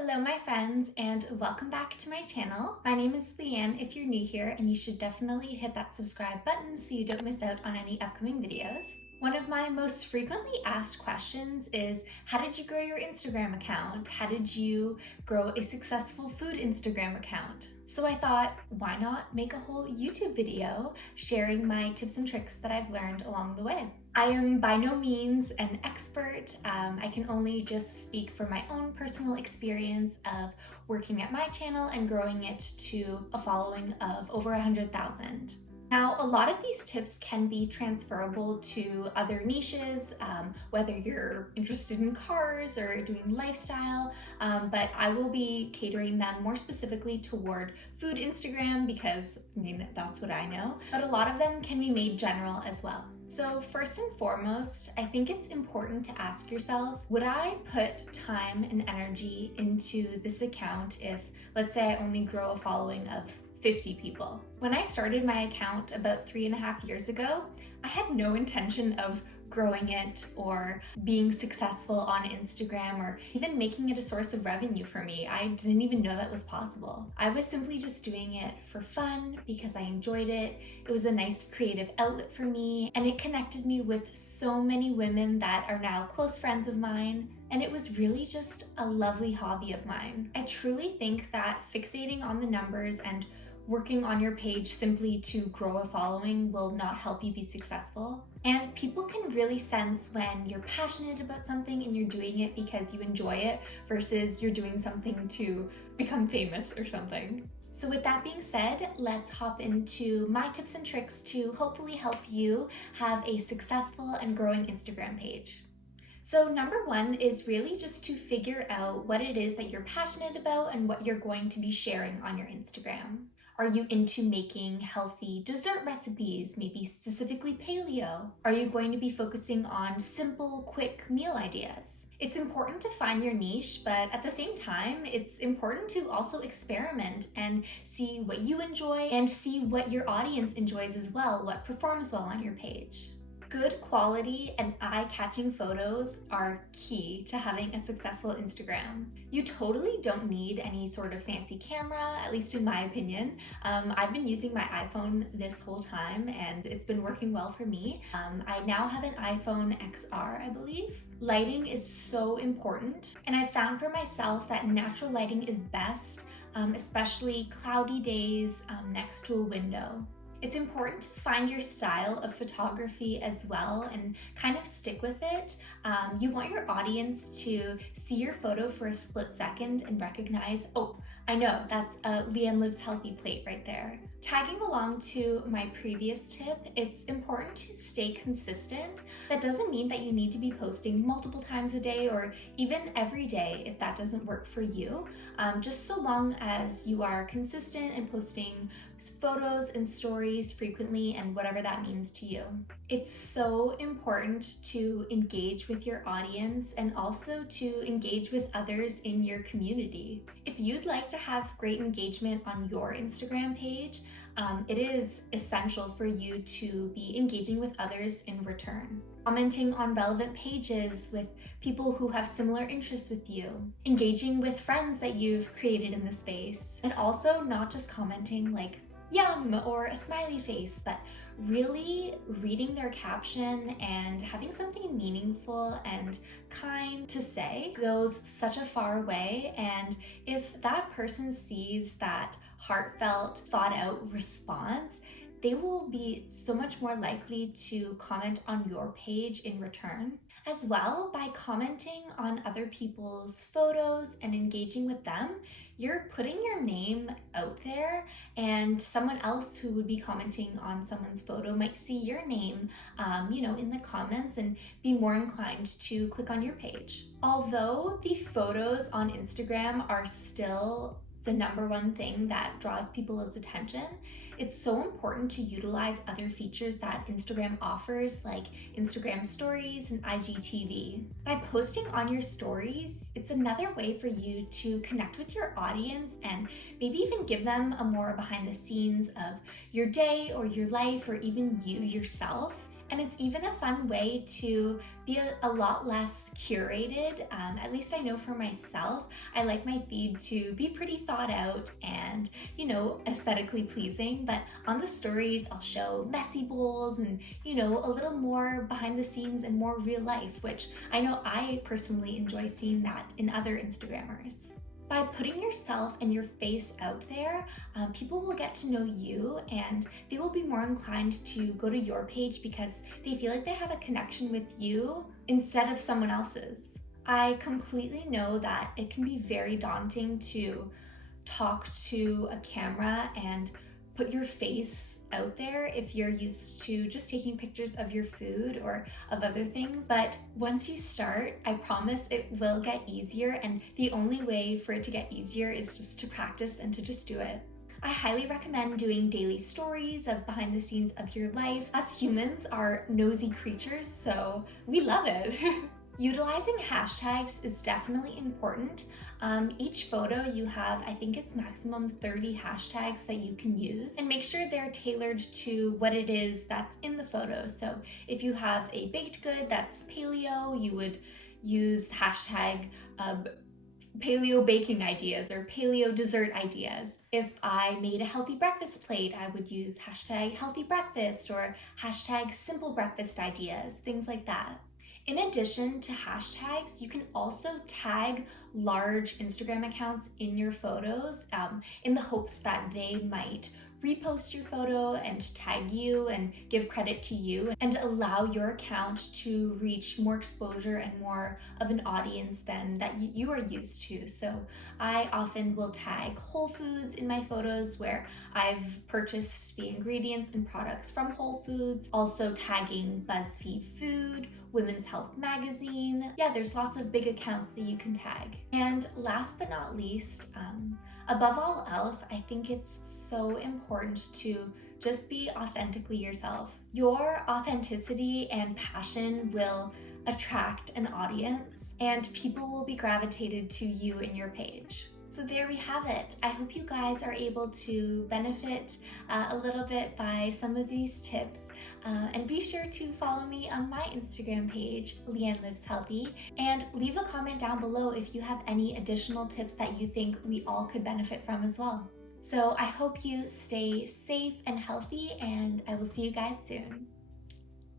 Hello my friends and welcome back to my channel. My name is Leanne if you're new here, and you should definitely hit that subscribe button so you don't miss out on any upcoming videos. One of my most frequently asked questions is, how did you grow your Instagram account? How did you grow a successful food Instagram account? So I thought, why not make a whole YouTube video sharing my tips and tricks that I've learned along the way. I am by no means an expert. I can only just speak from my own personal experience of working at my channel and growing it to a following of over 100,000. Now, a lot of these tips can be transferable to other niches, whether you're interested in cars or doing lifestyle, but I will be catering them more specifically toward food Instagram because, that's what I know, but a lot of them can be made general as well. So first and foremost, I think it's important to ask yourself, would I put time and energy into this account if, let's say, I only grow a following of 50 people. When I started my account about 3.5 years ago, I had no intention of growing it or being successful on Instagram or even making it a source of revenue for me. I didn't even know that was possible. I was simply just doing it for fun because I enjoyed it. It was a nice creative outlet for me, and it connected me with so many women that are now close friends of mine. And it was really just a lovely hobby of mine. I truly think that fixating on the numbers and working on your page simply to grow a following will not help you be successful. And people can really sense when you're passionate about something and you're doing it because you enjoy it versus you're doing something to become famous or something. So with that being said, let's hop into my tips and tricks to hopefully help you have a successful and growing Instagram page. So number one is really just to figure out what it is that you're passionate about and what you're going to be sharing on your Instagram. Are you into making healthy dessert recipes, maybe specifically paleo? Are you going to be focusing on simple, quick meal ideas? It's important to find your niche, but at the same time, it's important to also experiment and see what you enjoy and see what your audience enjoys as well, what performs well on your page. Good quality and eye-catching photos are key to having a successful Instagram. You totally don't need any sort of fancy camera, at least in my opinion. I've been using my iPhone this whole time and it's been working well for me. I now have an iPhone XR, I believe. Lighting is so important, and I found for myself that natural lighting is best, especially cloudy days next to a window. It's important to find your style of photography as well and kind of stick with it. You want your audience to see your photo for a split second and recognize, oh, I know, that's a Leanne Lives Healthy plate right there. Tagging along to my previous tip, it's important to stay consistent. That doesn't mean that you need to be posting multiple times a day or even every day if that doesn't work for you. Just so long as you are consistent and posting photos and stories frequently and whatever that means to you. It's so important to engage with your audience and also to engage with others in your community. If you'd like to have great engagement on your Instagram page, it is essential for you to be engaging with others in return. Commenting on relevant pages with people who have similar interests with you, engaging with friends that you've created in the space, and also not just commenting like yum or a smiley face, but really reading their caption and having something meaningful and kind to say goes such a far way. And if that person sees that heartfelt, thought out response, they will be so much more likely to comment on your page in return. As well, by commenting on other people's photos and engaging with them, you're putting your name out there, and someone else who would be commenting on someone's photo might see your name, in the comments and be more inclined to click on your page. Although the photos on Instagram are still the number one thing that draws people's attention, it's so important to utilize other features that Instagram offers, like Instagram stories and IGTV. By posting on your stories, it's another way for you to connect with your audience and maybe even give them a more behind the scenes of your day or your life or even you yourself. And it's even a fun way to be a lot less curated. At least I know for myself, I like my feed to be pretty thought out and, aesthetically pleasing. But on the stories, I'll show messy bowls and, a little more behind the scenes and more real life, which I know I personally enjoy seeing that in other Instagrammers. By putting yourself and your face out there, people will get to know you and they will be more inclined to go to your page because they feel like they have a connection with you instead of someone else's. I completely know that it can be very daunting to talk to a camera and put your face out there if you're used to just taking pictures of your food or of other things. But once you start, I promise it will get easier, and the only way for it to get easier is just to practice and to just do it. I highly recommend doing daily stories of behind the scenes of your life. Us humans are nosy creatures, so we love it. Utilizing hashtags is definitely important. Each photo you have, I think it's maximum 30 hashtags that you can use, and make sure they're tailored to what it is that's in the photo. So if you have a baked good that's paleo, you would use hashtag paleo baking ideas or paleo dessert ideas. If I made a healthy breakfast plate, I would use hashtag healthy breakfast or hashtag simple breakfast ideas, things like that. In addition to hashtags, you can also tag large Instagram accounts in your photos in the hopes that they might repost your photo and tag you and give credit to you and allow your account to reach more exposure and more of an audience than that you are used to. So I often will tag Whole Foods in my photos where I've purchased the ingredients and products from Whole Foods, also tagging BuzzFeed Food, Women's Health Magazine. Yeah, there's lots of big accounts that you can tag. And last but not least, above all else, I think it's so important to just be authentically yourself. Your authenticity and passion will attract an audience and people will be gravitated to you and your page. So there we have it. I hope you guys are able to benefit a little bit by some of these tips. And be sure to follow me on my Instagram page, Leanne Lives Healthy, and leave a comment down below if you have any additional tips that you think we all could benefit from as well. So I hope you stay safe and healthy, and I will see you guys soon.